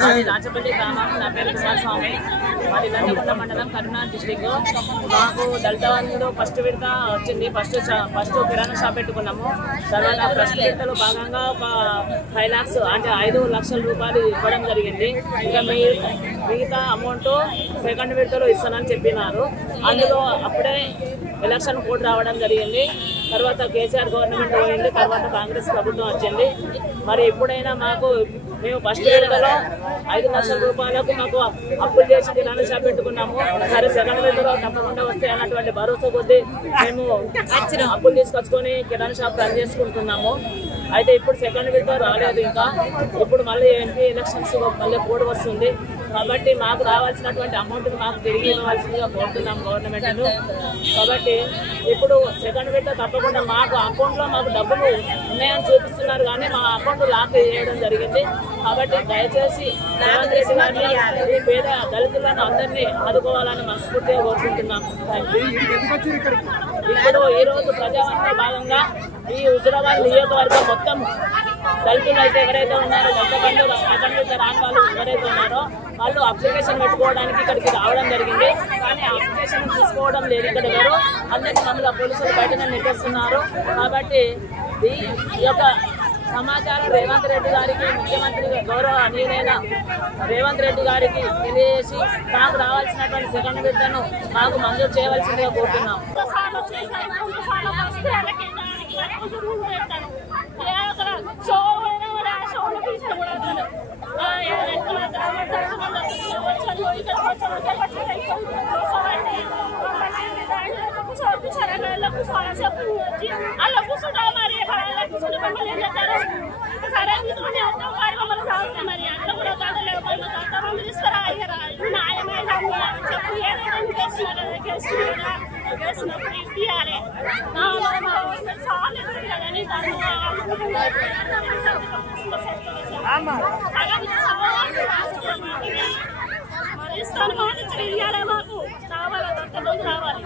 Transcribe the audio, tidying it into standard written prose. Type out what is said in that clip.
మాది రాచపల్లి గ్రామం. నా పేరు కుమారస్వామి. మాది దండకొండ మండలం, కరీంనగర్ డిస్టిక్. మాకు దళిత బంధులో ఫస్ట్ విడత వచ్చింది. ఫస్ట్ కిరాణా షాప్ పెట్టుకున్నాము. తర్వాత ఫస్ట్ విడతలో భాగంగా ఒక 5 lakhs అంటే 5 లక్షల రూపాయలు ఇవ్వడం జరిగింది. ఇంకా మిగతా అమౌంట్ సెకండ్ విడతలో ఇస్తానని చెప్పినారు. అందులో అప్పుడే ఎలక్షన్ కోడ్ రావడం జరిగింది. తర్వాత కేసీఆర్ గవర్నమెంట్ పోయింది. తర్వాత కాంగ్రెస్ ప్రభుత్వం వచ్చింది. మరి ఎప్పుడైనా మేము ఫస్ట్ విడతలో 5 లక్షల రూపాయలకు మాకు అప్పులు చేసి కిరాణా షాప్ పెట్టుకున్నాము. సరే సెకండ్ విడతలో తప్పకుండా వస్తాయి అన్నటువంటి భరోసా కొద్దీ మేము అప్పులు తీసుకొచ్చుకొని కిరాణా షాప్ రన్ చేసుకుంటున్నాము. అయితే ఇప్పుడు సెకండ్ విడత రాలేదు. ఇంకా ఇప్పుడు మళ్ళీ ఎంపీ ఎలక్షన్స్ మళ్ళీ కోడ్ వస్తుంది. కాబట్టి మాకు రావాల్సినటువంటి అమౌంట్ని మాకు తిరిగి ఇవ్వాల్సిందిగా కోరుతున్నాం గవర్నమెంట్. కాబట్టి ఇప్పుడు సెకండ్ విడత తప్పకుండా మాకు అకౌంట్లో మాకు డబ్బులు ఉన్నాయని చూపిస్తున్నారు, కానీ మా అకౌంట్ లాక్ చేయడం జరిగింది. కాబట్టి దయచేసి రేవంత్ రెడ్డి గారిని ఈ పేద దళితులను అందరినీ ఆదుకోవాలని మనస్ఫూర్తిగా కోరుకుంటున్నాము. ఇప్పుడు ఈరోజు ప్రజావంలో భాగంగా ఈ హుజురాబాద్ నియోజకవర్గం మొత్తం దళితులు అయితే ఎవరైతే ఉన్నారో సెకండ్ విడత రాని వాళ్ళు ఎవరైతే ఉన్నారో వాళ్ళు అప్లికేషన్ పెట్టుకోవడానికి ఇక్కడికి రావడం జరిగింది. కానీ అప్లికేషన్ తీసుకోవడం లేదు. ఇక్కడ ఎవరు అందరినీ మమ్మల్ని పోలీసులు బయటనే నెట్టేస్తున్నారు. కాబట్టి ఈ యొక్క సమాచారం రేవంత్ రెడ్డి గారికి, ముఖ్యమంత్రి గౌరవనీయులైన రేవంత్ రెడ్డి గారికి తెలియజేసి మాకు రావాల్సినటువంటి సెకండ్ విడతను మాకు మంజూరు చేయవలసిందిగా కోరుతున్నాం. మరి ఇస్తాను మాట తెలియాలి, మాకు రావాలి.